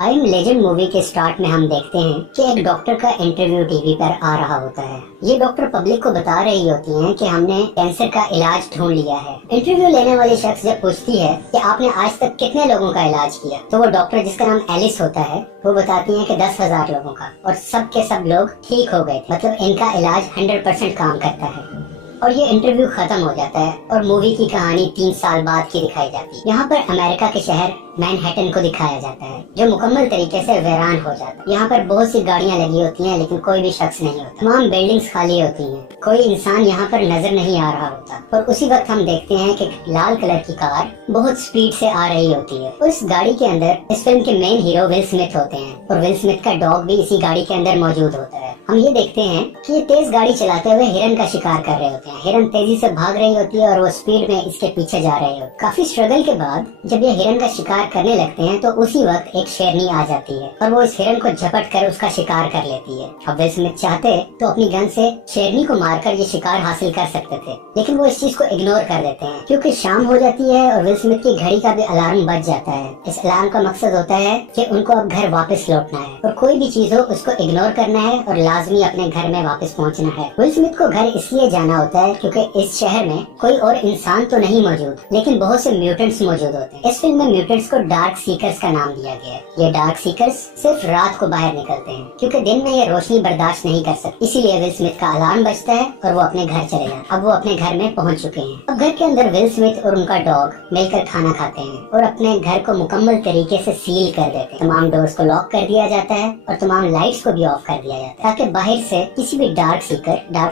I am legend movie के start में हम देखते हैं कि एक डॉक्टर का इंटरव्यू टीवी पर आ रहा होता है। ये डॉक्टर पब्लिक को बता रही होती हैं कि हमने कैंसर का इलाज ढूंढ लिया है। इंटरव्यू लेने वाली शख्स जब पूछती है कि आपने आज तक कितने लोगों का इलाज किया, तो वो डॉक्टर, जिसका नाम एलिस होता है, वो बताती है कि 10,000 लोगों का, और सब के सब लोग ठीक हो गए। मतलब इनका इलाज 100% काम करता है। और ये इंटरव्यू खत्म हो जाता है और मूवी की कहानी 3 साल बाद की दिखाई जाती है। यहाँ पर अमेरिका के शहर मैनहट्टन को दिखाया जाता है, जो मुकम्मल तरीके से वीरान हो जाता है। यहाँ पर बहुत सी गाड़ियाँ लगी होती हैं, लेकिन कोई भी शख्स नहीं होता। तमाम बिल्डिंग्स खाली होती हैं, कोई इंसान यहाँ पर नजर नहीं आ रहा होता। और उसी वक्त हम देखते हैं कि लाल कलर की कार बहुत स्पीड से आ रही होती है। और इस गाड़ी के अंदर इस फिल्म के मेन हीरो विल स्मिथ होते हैं, और विल स्मिथ का डॉग भी इसी गाड़ी के अंदर मौजूद होता है। हम ये देखते हैं कि ये तेज गाड़ी चलाते हुए हिरन का शिकार कर रहे होते हैं। हिरन तेजी से भाग रही होती है और वो स्पीड में इसके पीछे जा रहे होते। काफी स्ट्रगल के बाद जब ये हिरन का शिकार करने लगते हैं, तो उसी वक्त एक शेरनी आ जाती है और वो इस हिरन को झपट कर उसका शिकार कर लेती है। अब विल स्मिथ चाहते तो अपनी गन से शेरनी को मारकर ये शिकार हासिल कर सकते थे, लेकिन वो इस चीज को इग्नोर कर देते हैं क्योंकि शाम हो जाती है और विल स्मिथ की घड़ी का भी अलार्म बज जाता है। इस अलार्म का मकसद होता है कि उनको अब घर वापस लौटना है और कोई भी चीज हो उसको इग्नोर करना है और लाजमी अपने घर में वापस पहुंचना है। विल स्मिथ को घर इसलिए जाना होता है क्योंकि इस शहर में कोई और इंसान तो नहीं मौजूद, लेकिन बहुत से म्यूटेंट्स मौजूद होते हैं। इस फिल्म में म्यूटेंट्स को डार्क सीकर्स का नाम दिया गया है। ये डार्क सीकर्स सिर्फ रात को बाहर निकलते हैं क्योंकि दिन में ये रोशनी बर्दाश्त नहीं कर सकते। इसीलिए विल स्मिथ का अलार्म बजता है और वो अपने घर चले जाते। अब वो अपने घर में पहुंच चुके हैं। अब घर के अंदर विल स्मिथ और उनका डॉग मिलकर खाना खाते हैं और अपने घर को मुकम्मल तरीके से सील कर देते हैं। तमाम डोर्स को लॉक कर दिया जाता है और तमाम लाइट्स को भी ऑफ कर दिया जाता है, ताकि बाहर से किसी भी डार्क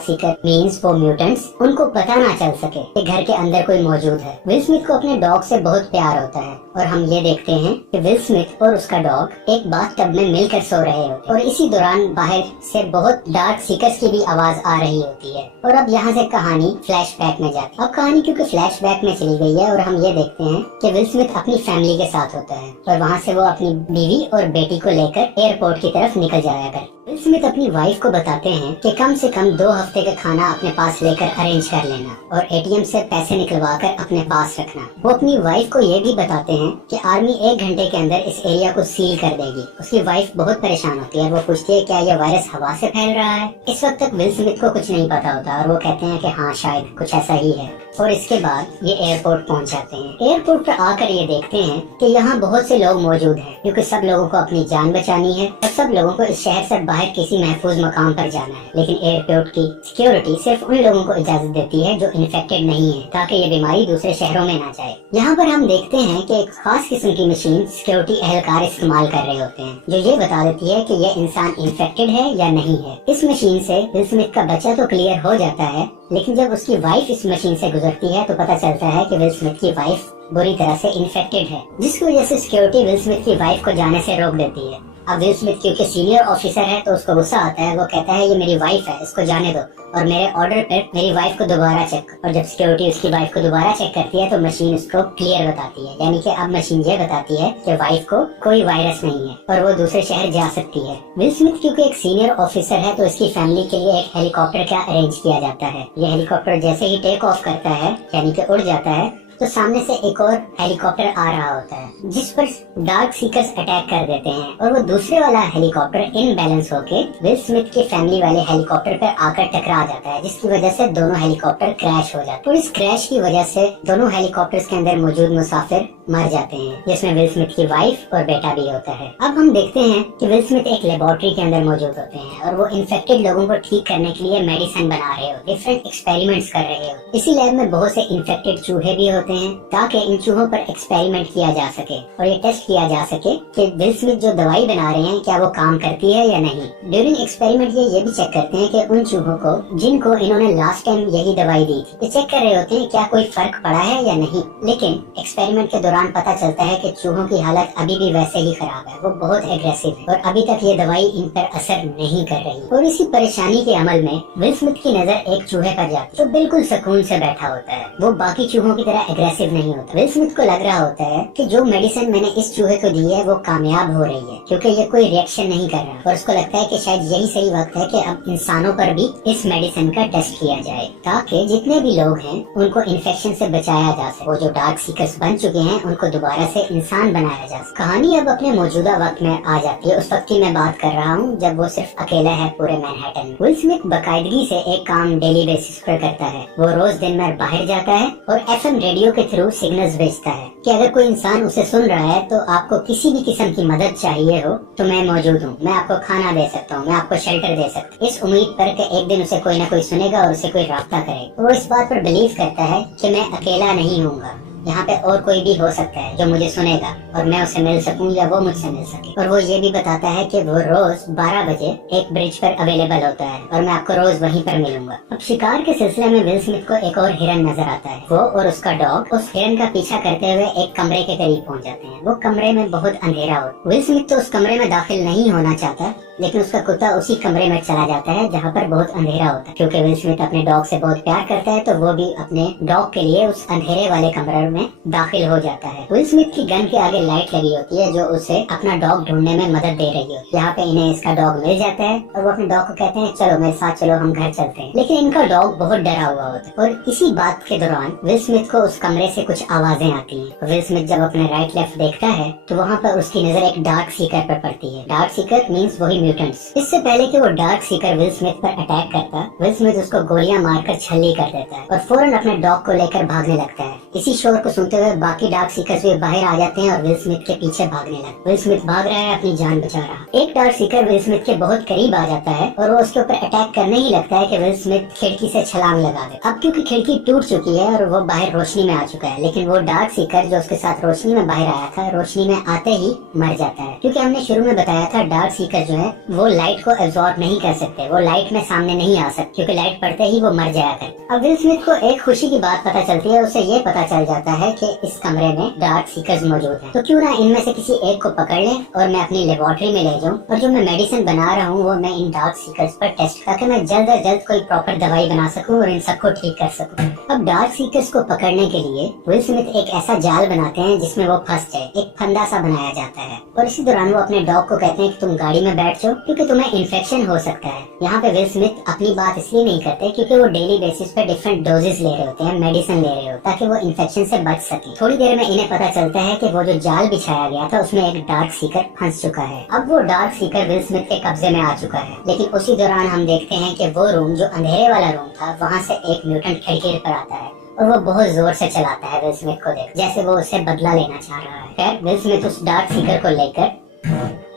सीकर मीन्स वो म्यूटेंट्स, उनको पता ना चल सके कि घर के अंदर कोई मौजूद है। विल स्मिथ को अपने डॉग से बहुत प्यार होता है और हम ये देखते हैं कि विल स्मिथ और उसका डॉग एक बाथटब में मिलकर सो रहे होते हैं और इसी दौरान बाहर से बहुत डार्क सीकर्स की भी आवाज आ रही होती है। और अब यहाँ से कहानी फ्लैशबैक में जाती है। अब कहानी क्योंकि फ्लैशबैक में चली गई है और हम ये देखते हैं कि विल स्मिथ अपनी फैमिली के साथ होता है और वहाँ से वो अपनी बीवी और बेटी को लेकर एयरपोर्ट की तरफ निकल जाएगा। विल स्मिथ अपनी वाइफ को बताते हैं कि कम से कम 2 हफ्ते का खाना अपने पास लेकर अरेंज कर लेना और एटीएम से पैसे निकलवा कर अपने पास रखना। वो अपनी वाइफ को ये भी बताते हैं कि आर्मी 1 घंटे के अंदर इस एरिया को सील कर देगी। उसकी वाइफ बहुत परेशान होती है। वो पूछती है क्या यह वायरस हवा से फैल रहा है। इस वक्त तक विल स्मिथ को कुछ नहीं पता होता और वो कहते हैं कि हाँ, शायद कुछ ऐसा ही है। और इसके बाद ये एयरपोर्ट पहुंच जाते हैं। एयरपोर्ट पर आकर ये देखते हैं कि यहाँ बहुत से लोग मौजूद हैं क्योंकि सब लोगों को अपनी जान बचानी है और सब लोगों को इस शहर से बाहर किसी महफूज मकाम पर जाना है। लेकिन एयरपोर्ट की सिक्योरिटी सिर्फ उन लोगों को इजाजत देती है जो इन्फेक्टेड नहीं है, ताकि ये बीमारी दूसरे शहरों में ना जाए। यहाँ पर हम देखते हैं कि एक खास किस्म की मशीन सिक्योरिटी एहलकार इस्तेमाल कर रहे होते हैं जो ये बता देती है कि ये इंसान इन्फेक्टेड है या नहीं है। इस मशीन से विल स्मिथ का बच्चा तो क्लियर हो जाता है, लेकिन जब उसकी वाइफ इस मशीन से गुजरती है तो पता चलता है कि विल स्मिथ की वाइफ बुरी तरह से इन्फेक्टेड है, जिसकी वजह से सिक्योरिटी विल स्मिथ की वाइफ को जाने से रोक देती है। अब विल स्मिथ क्योंकि सीनियर ऑफिसर है तो उसको गुस्सा आता है। वो कहता है ये मेरी वाइफ है, इसको जाने दो और मेरे ऑर्डर पर मेरी वाइफ को दोबारा चेक। और जब सिक्योरिटी उसकी वाइफ को दोबारा चेक करती है तो मशीन उसको क्लियर बताती है, यानी कि अब मशीन ये बताती है कि वाइफ को कोई वायरस नहीं है और वो दूसरे शहर जा सकती है। विल स्मिथ क्योंकि एक सीनियर ऑफिसर है तो इसकी फैमिली के लिए एक हेलीकॉप्टर का अरेंज किया जाता है। ये हेलीकॉप्टर जैसे ही टेक ऑफ करता है, यानी कि उड़ जाता है, तो सामने से एक और हेलीकॉप्टर आ रहा होता है जिस पर डार्क सीकर्स अटैक कर देते हैं और वो दूसरे वाला हेलीकॉप्टर इनबैलेंस होके विल स्मिथ के फैमिली वाले हेलीकॉप्टर पर आकर टकरा जाता है, जिसकी वजह से दोनों हेलीकॉप्टर क्रैश हो जाते हैं। और इस क्रैश की वजह से दोनों हेलीकॉप्टर्स के अंदर मौजूद मुसाफिर मर जाते हैं, जिसमें विल स्मिथ की वाइफ और बेटा भी होता है। अब हम देखते हैं कि विल स्मिथ एक लेबोरेटरी के अंदर मौजूद होते हैं और वो इन्फेक्टेड लोगों को ठीक करने के लिए मेडिसिन बना रहे हो, डिफरेंट एक्सपेरिमेंट्स कर रहे हो। इसी लैब में बहुत से इन्फेक्टेड चूहे भी होते हैं ताकि इन चूहों पर एक्सपेरिमेंट किया जा सके और ये टेस्ट किया जा सके कि विल स्मिथ जो दवाई बना रहे हैं क्या वो काम करती है या नहीं। ड्यूरिंग एक्सपेरिमेंट ये भी चेक करते हैं कि उन चूहों को जिनको इन्होंने लास्ट टाइम यही दवाई दी थी, ये चेक कर रहे होते हैं क्या कोई फर्क पड़ा है या नहीं। लेकिन एक्सपेरिमेंट के दौरान पता चलता है कि चूहों की हालत अभी भी वैसे ही खराब है, वो बहुत एग्रेसिव है और अभी तक ये दवाई इन पर असर नहीं कर रही। और इसी परेशानी के अमल में विल स्मिथ की नजर एक चूहे पर जाती है जो बिल्कुल सुकून से बैठा होता है। वो बाकी चूहों की तरह एग्रेसिव नहीं होता। विल स्मिथ को लग रहा होता है कि जो मेडिसिन मैंने इस चूहे को दी है वो कामयाब हो रही है, क्योंकि ये कोई रिएक्शन नहीं कर रहा, और उसको लगता है कि शायद यही सही वक्त है कि अब इंसानों पर भी इस मेडिसिन का टेस्ट किया जाए, ताकि जितने भी लोग हैं उनको इन्फेक्शन से बचाया जा सके। वो जो डार्क सीकर्स बन चुके हैं उनको दोबारा से इंसान बनाया जा सके। कहानी अब अपने मौजूदा वक्त में आ जाती है। उस वक्त की मैं बात कर रहा हूँ जब वो सिर्फ अकेला है पूरे मैनहट्टन में। विल स्मिथ बाकायदगी से एक काम डेली बेसिस पर करता है। वो रोज दिन में बाहर जाता है और FM रेडियो के थ्रू सिग्नल्स भेजता है कि अगर कोई इंसान उसे सुन रहा है तो आपको किसी भी किस्म की मदद चाहिए हो तो मैं मौजूद हूँ, मैं आपको खाना दे सकता हूँ, मैं आपको शेल्टर दे सकता हूँ, इस उम्मीद पर कि एक दिन उसे कोई ना कोई सुनेगा और उसे कोई रास्ता करेगा। वो इस बात पर बिलीव करता है कि मैं अकेला नहीं हूँगा, यहाँ पे और कोई भी हो सकता है जो मुझे सुनेगा और मैं उसे मिल सकूं या वो मुझसे मिल सके। और वो ये भी बताता है कि वो रोज 12 बजे एक ब्रिज पर अवेलेबल होता है और मैं आपको रोज वहीं पर मिलूंगा। अब शिकार के सिलसिले में विल स्मिथ को एक और हिरन नजर आता है। वो और उसका डॉग उस हिरन का पीछा करते हुए एक कमरे के करीब पहुंच जाते हैं। वो कमरे में बहुत अंधेरा हो। विल स्मिथ तो उस कमरे में दाखिल नहीं होना चाहता, लेकिन उसका कुत्ता उसी कमरे में चला जाता है जहाँ पर बहुत अंधेरा होता है। क्योंकि विल स्मिथ अपने डॉग से बहुत प्यार करता है तो वो भी अपने डॉग के लिए उस अंधेरे वाले कमरे में दाखिल हो जाता है। विल स्मिथ की गन के आगे लाइट लगी होती है जो उसे अपना डॉग ढूंढने में मदद दे रही होती है। यहाँ पे इन्हें इसका डॉग मिल जाता है और वो अपने डॉग को कहते हैं चलो मेरे साथ चलो, हम घर चलते हैं। लेकिन इनका डॉग बहुत डरा हुआ होता है और इसी बात के दौरान विल स्मिथ को उस कमरे से कुछ आवाजें आती हैं। विल स्मिथ जब अपने राइट लेफ्ट देखता है तो वहाँ पर उसकी नजर एक डार्क सीकर पर पड़ती है। डार्क सीकर मीन्स वही म्यूटेंट्स। इससे पहले कि वो डार्क सीकर विल स्मिथ पर अटैक करता, विल स्मिथ उसको गोलियां मारकर छल्ली कर देता है और फौरन अपने डॉग को लेकर भागने लगता है। इसी शोर को सुनते हुए बाकी डार्क सीकर्स भी बाहर आ जाते हैं और विल स्मिथ के पीछे भागने लगते। विल स्मिथ भाग रहा है, अपनी जान बचा रहा। एक डार्क सीकर विल स्मिथ के बहुत करीब आ जाता है और वो उसके ऊपर अटैक करने ही लगता है कि विल स्मिथ खिड़की से छलांग लगा दे। अब क्योंकि खिड़की टूट चुकी है और वो बाहर रोशनी में आ चुका है, लेकिन वो डार्क सीकर जो उसके साथ रोशनी में बाहर आया था रोशनी में आते ही मर जाता है। क्योंकि हमने शुरू में बताया था डार्क सीकर जो है वो लाइट को एब्जॉर्ब नहीं कर सकते, वो लाइट में सामने नहीं आ सकते क्योंकि लाइट पड़ते ही वो मर जाया करते। अब विल स्मिथ को एक खुशी की बात पता चलती है। उसे ये पता चल जाता है कि इस कमरे में डार्क सीकर्स मौजूद हैं, तो क्यों ना इनमें से किसी एक को पकड़ ले और मैं अपनी लेबोरेटरी में ले जाऊं और जो मैं मेडिसिन बना रहा हूं वो मैं इन डार्क सीकर्स पर टेस्ट करके मैं जल्द से जल्द कोई प्रॉपर दवाई बना सकूं और इन सबको ठीक कर सकूं। अब डार्क सीकर्स को पकड़ने के लिए विल स्मिथ एक ऐसा जाल बनाते हैं जिसमें वो फंस जाए। एक फंदा सा बनाया जाता है और इसी दौरान वो अपने डॉग को कहते हैं कि तुम गाड़ी में बैठ जाओ क्योंकि तुम्हें इन्फेक्शन हो सकता है। यहाँ पे विल स्मिथ अपनी बात इसलिए नहीं करते क्योंकि वो डेली बेसिस पे डिफरेंट डोजेस ले रहे होते हैं, मेडिसिन ले रहे होते ताकि वो इन्फेक्शन से बच सके। थोड़ी देर में इन्हें पता चलता है कि वो जो जाल बिछाया गया था उसमें एक डार्क सीकर फंस चुका है। अब वो डार्क सीकर विल स्मिथ के कब्जे में आ चुका है। लेकिन उसी दौरान हम देखते हैं कि वो रूम जो अंधेरे वाला रूम था वहाँ से एक म्यूटेंट खिड़की पर आता है और वो बहुत जोर से चलाता है विल स्मिथ को देख, जैसे वो उससे बदला लेना चाह रहा है। खैर विल स्मिथ उस डार्क सीकर को लेकर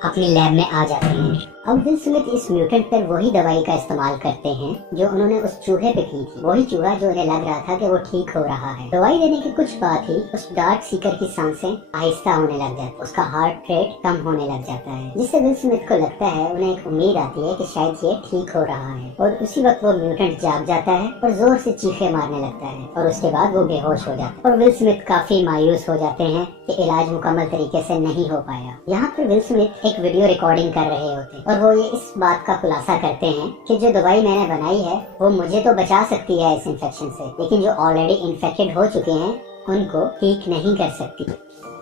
अपनी लैब में आ जाते हैं। अब विल स्मिथ इस म्यूटेंट पर वही दवाई का इस्तेमाल करते हैं जो उन्होंने उस चूहे पे की थी। वही चूहा जो उन्हें लग रहा था कि वो ठीक हो रहा है। दवाई देने के कुछ बाद ही उस डार्क सीकर की सांसें आहिस्ता होने लग जाती, उसका हार्ट रेट कम होने लग जाता है, जिससे विल स्मिथ को लगता है, उन्हें एक उम्मीद आती है कि शायद ये ठीक हो रहा है। और उसी वक्त वो म्यूटेंट जाग जाता है और जोर से चीखे मारने लगता है और उसके बाद वो बेहोश हो जाता है और विल स्मिथ काफी मायूस हो जाते हैं कि इलाज मुकम्मल तरीके से नहीं हो पाया। यहाँ पर विल स्मिथ एक वीडियो रिकॉर्डिंग कर रहे होते हैं और वो ये इस बात का खुलासा करते हैं कि जो दवाई मैंने बनाई है वो मुझे तो बचा सकती है इस इन्फेक्शन से, लेकिन जो ऑलरेडी इन्फेक्टेड हो चुके हैं उनको ठीक नहीं कर सकती।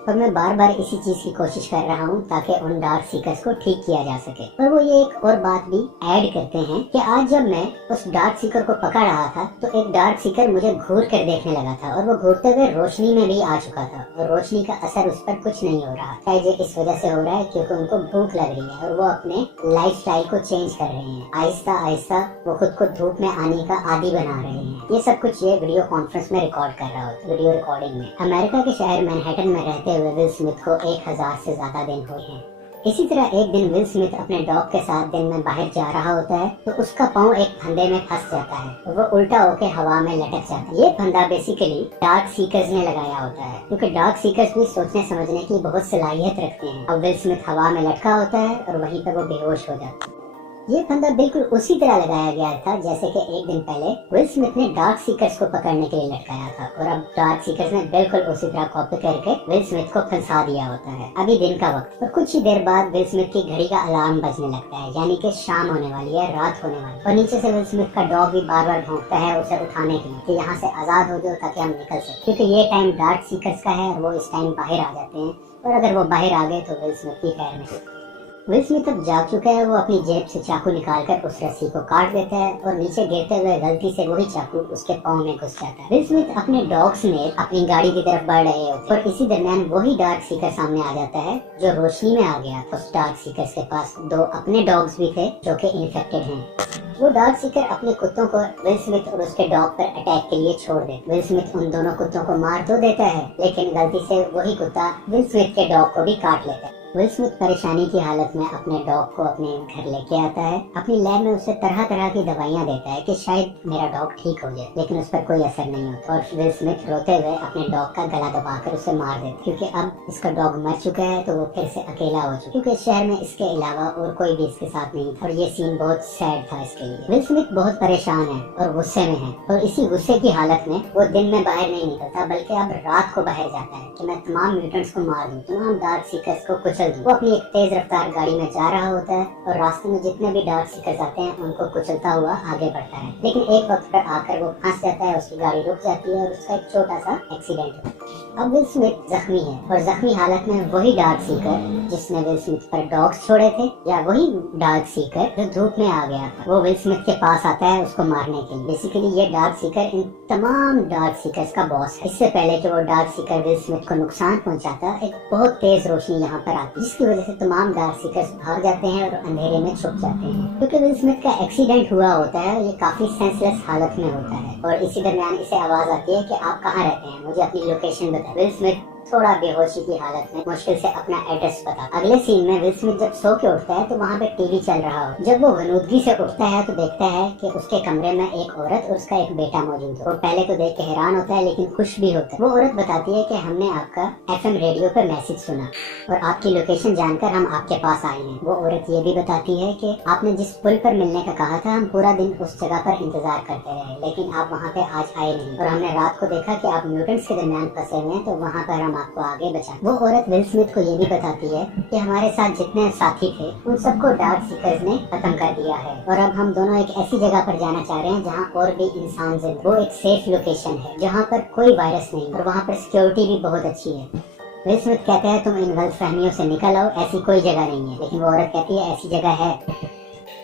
और मैं बार बार इसी चीज की कोशिश कर रहा हूँ ताकि उन डार्क सीकर्स को ठीक किया जा सके। और वो ये एक और बात भी ऐड करते हैं कि आज जब मैं उस डार्क सीकर को पकड़ रहा था तो एक डार्क सीकर मुझे घूर कर देखने लगा था और वो घूरते हुए रोशनी में भी आ चुका था और रोशनी का असर उस पर कुछ नहीं हो रहा। शायद ये इस वजह से हो रहा है क्योंकि उनको भूख लग रही है और वो अपने लाइफ स्टाइल को चेंज कर रहे हैं। आहिस्ता आहिस्ता वो खुद को धूप में आने का आदी बना रहे हैं। ये सब कुछ ये वीडियो कॉन्फ्रेंस में रिकॉर्ड कर रहा होता, वीडियो रिकॉर्डिंग में। अमेरिका के शहर मैनहट्टन में रहते हुए विल स्मिथ को 1000 से ज्यादा दिन हुए हैं। इसी तरह एक दिन विल स्मिथ अपने डॉग के साथ दिन में बाहर जा रहा होता है तो उसका पाँव एक फंदे में फंस जाता है और वो उल्टा होकर हवा में लटक जाता है। ये फंदा बेसिकली डार्क सीकर्स ने लगाया होता है क्योंकि डार्क सीकर्स भी सोचने समझने की बहुत सलाहियत रखते हैं। अब विल स्मिथ हवा में लटका होता है और वहीं पर वो बेहोश हो जाता है। ये फंदा बिल्कुल उसी तरह लगाया गया था जैसे कि एक दिन पहले विल स्मिथ ने डार्क सीकर्स को पकड़ने के लिए लटकाया था, और अब डार्क सीकर्स ने बिल्कुल उसी तरह कॉपी करके विल स्मिथ को फंसा दिया होता है। अभी दिन का वक्त, और कुछ ही देर बाद विल स्मिथ की घड़ी का अलार्म बजने लगता है, यानी कि शाम होने वाली है, रात होने वाली है। और नीचे से विल स्मिथ का डॉग भी बार बार भौंकता है उसे उठाने के लिए कि यहाँ से आजाद हो जाओ ताकि हम निकल सके, क्योंकि ये टाइम डार्क सीकर्स का है और वो इस टाइम बाहर आ जाते हैं, और अगर वो बाहर आ गए तो विल स्मिथ की खैर नहीं। विल स्मिथ अब जाग चुका है, वो अपनी जेब से चाकू निकालकर उस रस्सी को काट देता है और नीचे गिरते हुए गलती से वही चाकू उसके पाँव में घुस जाता है। विल स्मिथ अपने डॉग समेत अपनी गाड़ी की तरफ बढ़ रहे होते हैं और इसी दरमियान वही डार्क सीकर सामने आ जाता है जो रोशनी में आ गया। उस डार्क सीकर्स के पास दो अपने डॉग्स भी थे जो कि इन्फेक्टेड हैं। वो डार्क सीकर अपने कुत्तों को विल स्मिथ और उसके डॉग पर अटैक के लिए छोड़ दे। विल स्मिथ उन दोनों कुत्तों को मार तो देता है, लेकिन गलती से वही कुत्ता विल स्मिथ के डॉग को भी काट लेता है। विल स्मिथ परेशानी की हालत में अपने डॉग को अपने घर लेके आता है। अपनी लैब में उसे तरह तरह की दवाइयाँ देता है कि शायद मेरा डॉग ठीक हो जाए, लेकिन उस पर कोई असर नहीं होता और विल स्मिथ रोते हुए अपने डॉग का गला दबाकर उसे मार देता, क्योंकि अब इसका डॉग मर चुका है तो वो फिर से अकेला हो चुका, क्योंकि शहर में इसके अलावा और कोई भी इसके साथ नहीं था। और ये सीन बहुत सैड था इसके लिए। विल स्मिथ बहुत परेशान है और गुस्से में है, और इसी गुस्से की हालत में वो दिन में बाहर नहीं निकलता बल्कि अब रात को बाहर जाता है कि मैं तमाम म्यूटेंट्स को मार दूं, तमाम डार्क सीकर्स को कुचल दूं। वो अपनी एक तेज रफ्तार गाड़ी में जा रहा होता है और रास्ते में जितने भी डार्क सीकर्स आते हैं उनको कुचलता हुआ आगे बढ़ता है, लेकिन एक वक्त पर आकर वो फंस जाता है, उसकी गाड़ी रुक जाती है और उसका एक छोटा सा एक्सीडेंट होता है। अब विल स्मिथ जख्मी है और जख्मी हालत में वही डार्क सीकर जिसने विल स्मिथ पर डॉग्स छोड़े थे, या वही डार्क सीकर जो धूप में आ गया था, वो विल स्मिथ के पास आता है उसको मारने के लिए। बेसिकली ये डार्क सीकर इन तमाम डार्क सीकर्स का बॉस है। इससे पहले कि वो डार्क सीकर विल स्मिथ को नुकसान पहुंचाता, एक बहुत तेज रोशनी यहाँ पर आती है, जिसकी वजह से तमाम डार्क सीकर्स भाग जाते हैं और अंधेरे में छुप जाते हैं। क्योंकि विल स्मिथ का एक्सीडेंट हुआ होता है, ये काफी सेंसलेस हालत में होता है, और इसी दरमियान इसे आवाज आती है कि आप कहाँ रहते हैं, मुझे अपनी लोकेशन बताएं। विल स्मिथ थोड़ा बेहोशी की हालत में मुश्किल से अपना एड्रेस बता। अगले सीन में विल स्मिथ जब सो के उठता है तो वहाँ पे टीवी चल रहा हो। जब वो वनूदगी से उठता है तो देखता है कि उसके कमरे में एक औरत और उसका एक बेटा मौजूद है। वो पहले तो देख के हैरान होता है लेकिन खुश भी होता है। वो औरत बताती है कि हमने आपका एफएम रेडियो पर मैसेज सुना और आपकी लोकेशन जानकर हम आपके पास आए हैं। वो औरत ये भी बताती है कि आपने जिस पुल पर मिलने का कहा था, हम पूरा दिन उस जगह पर इंतजार करते रहे, लेकिन आप वहाँ पे आज आए नहीं, और हमने रात को देखा कि आप म्यूटेंट्स के दरमियान फंसे हुए हैं, तो वहाँ पर हम आपको आगे बचा। वो औरत विल स्मिथ को ये भी बताती है कि हमारे साथ जितने साथी थे उन सबको डार्क सीकर्स ने खत्म कर दिया है, और अब हम दोनों एक ऐसी जगह पर जाना चाह रहे हैं जहाँ और भी इंसान जिंदा। वो एक सेफ लोकेशन है जहाँ पर कोई वायरस नहीं और वहाँ पर सिक्योरिटी भी बहुत अच्छी है। विल स्मिथ कहता है तुम इन गलतफहमियों से निकल आओ, ऐसी कोई जगह नहीं है, लेकिन वो औरत कहती है ऐसी जगह है।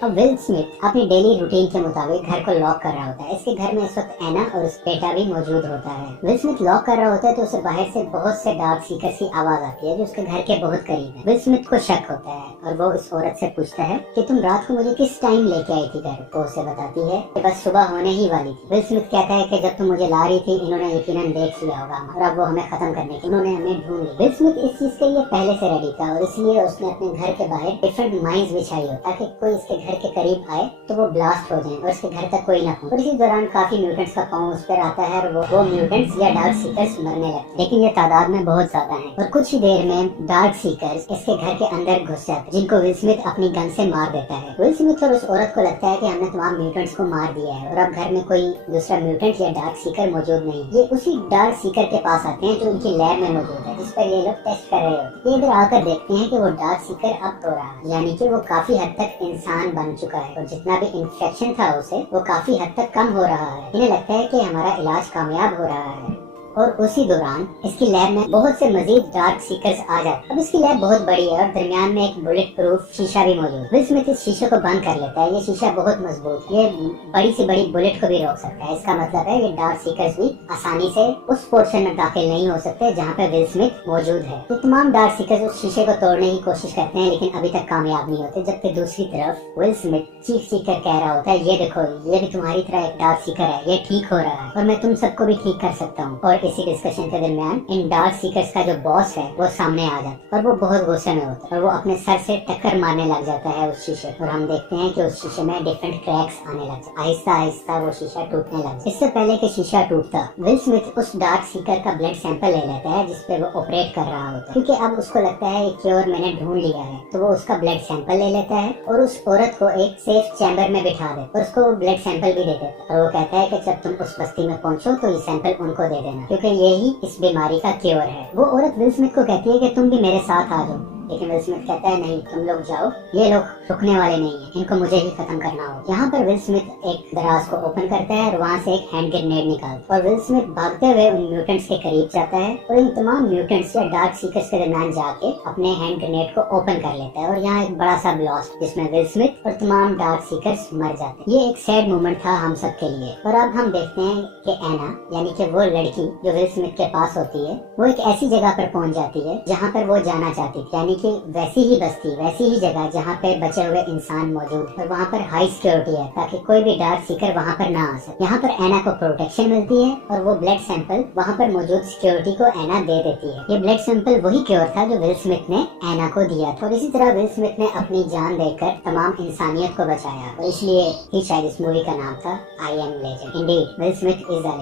अब विल स्मिथ अपनी डेली रूटीन के मुताबिक घर को लॉक कर रहा होता है। इसके घर में इस वक्त एना और उसका बेटा भी मौजूद होता है। विल स्मिथ लॉक कर रहा होता है तो उसे बाहर से बहुत से डार्क सीकर्स की आवाज आती है जो उसके घर के बहुत करीब है। विल स्मिथ को शक होता है और वो इस औरत से पूछता है कि तुम रात को मुझे किस टाइम लेके आई थी घर। वो उसे बताती है कि बस सुबह होने ही वाली थी। विल स्मिथ कहता है कि जब तुम मुझे ला रही थी इन्होंने यकीनन देख लिया होगा और अब वो हमें खत्म करने के उन्होंने हमें ढूंढ लिया। विल स्मिथ इस चीज के लिए पहले से रेडी था और इसलिए उसने अपने घर के बाहर डिफरेंट माइंस बिछाई हो ताकि कोई इसके घर के करीब आए तो वो ब्लास्ट हो जाए और इसके घर तक कोई ना पहुंचे। और इसी दौरान काफी म्यूटेंट्स का पांव उस पर आता है और वो म्यूटेंट्स या डार्क सीकर्स मरने लगते हैं, लेकिन ये तादाद में बहुत ज्यादा हैं। और कुछ ही देर में डार्क सीकर्स इसके घर के अंदर घुस जाते हैं जिनको विल स्मिथ अपनी गन से मार देता है। विल स्मिथ और उस औरत को लगता है कि हमने तमाम म्यूटेंट्स को मार दिया है और अब घर में कोई दूसरा म्यूटेंट या डार्क सीकर मौजूद नहीं। ये उसी डार्क सीकर के पास आते हैं जो उनकी लैब में मौजूद है जिस पर ये लोग टेस्ट कर रहे होते हैं। ये इधर आकर देखते हैं कि वो डार्क सीकर अब तो रहा है, यानी कि वो काफी हद तक इंसान बन चुका है और जितना भी इन्फेक्शन था उसे वो काफी हद तक कम हो रहा है। इन्हें लगता है कि हमारा इलाज कामयाब हो रहा है। और उसी दौरान इसकी लैब में बहुत से मजीद डार्क सीकर्स आ जाते हैं। अब इसकी लैब बहुत बड़ी है और दरमियान में एक बुलेट प्रूफ शीशा भी मौजूद है। विल स्मिथ इस शीशे को बंद कर लेता है। ये शीशा बहुत मजबूत है, ये बड़ी से बड़ी बुलेट को भी रोक सकता है। इसका मतलब है कि डार्क सीकर्स भी आसानी से उस पोर्शन में दाखिल नहीं हो सकते जहाँ पे विल स्मिथ मौजूद है। तो तमाम डार्क सीकर्स उस शीशे को तोड़ने की कोशिश करते हैं लेकिन अभी तक कामयाब नहीं होते, जबकि दूसरी तरफ विल स्मिथ चीख चीख कर कह रहा होता है ये देखो, ये भी तुम्हारी तरह एक डार्क सीकर है, ये ठीक हो रहा है और मैं तुम सबको भी ठीक कर सकता हूँ। और इसी डिस्कशन के दरमियान इन डार्क सीकर्स का जो बॉस है वो सामने आ जाता है और वो बहुत गुस्से में होता है और वो अपने सर से टक्कर मारने लग जाता है उस शीशे और हम देखते हैं कि उस शीशे में डिफरेंट क्रैक्स आने लग जाते, आहिस्ता आहिस्ता वो शीशा टूटने लग जाता। इससे पहले कि शीशा टूटता, विल स्मिथ उस डार्क सीकर का ब्लड सैंपल ले लेता है जिसपे वो ऑपरेट कर रहा होता है, क्योंकि अब उसको लगता है क्योर मैंने ढूंढ लिया है। तो वो उसका ब्लड सैंपल ले लेता है और उस औरत को एक सेफ चैम्बर में बिठा दे और उसको ब्लड सैंपल भी दे देता है और वो कहता है कि जब तुम उस बस्ती में पहुंचो तो ये सैंपल उनको दे देना, क्योंकि यही इस बीमारी का क्योर है। वो औरत विल स्मिथ को कहती है कि तुम भी मेरे साथ आ जाओ, लेकिन विल स्मिथ कहता है नहीं, तुम लोग जाओ, ये लोग रुकने वाले नहीं है, इनको मुझे ही खत्म करना हो। यहाँ पर विल स्मिथ एक दराज को ओपन करता है और वहाँ से एक हैंड ग्रेनेड निकालता है और विल स्मिथ भागते हुए उन म्यूटेंट्स के करीब जाता है और इन तमाम म्यूटेंट्स या डार्क सीकर्स के दरमियान जाके अपने हैंड ग्रेनेड को ओपन कर लेता है और यहाँ एक बड़ा सा ब्लास्ट जिसमें विल स्मिथ और तमाम डार्क सीकर्स मर जाते हैं। ये एक सैड मोमेंट था हम सब के लिए। और अब हम देखते हैं कि एना यानी कि वो लड़की जो विल स्मिथ के पास होती है, वो एक ऐसी जगह पर पहुंच जाती है जहाँ पर वो जाना चाहती थी, यानी कि वैसी ही बस्ती, वैसी ही जगह जहाँ पे बचे हुए इंसान मौजूद है और वहाँ पर हाई सिक्योरिटी है ताकि कोई भी डार्क सीकर वहाँ पर ना आ सके। यहाँ पर एना को प्रोटेक्शन मिलती है और वो ब्लड सैंपल वहाँ पर मौजूद सिक्योरिटी को एना दे देती है। ये ब्लड सैंपल वही क्योर था जो विल स्मिथ ने एना को दिया था और इसी तरह विल स्मिथ ने अपनी जान देकर तमाम इंसानियत को बचाया और इसलिए ही शायद इस मूवी का नाम था I am legend. Indeed, will Smith is the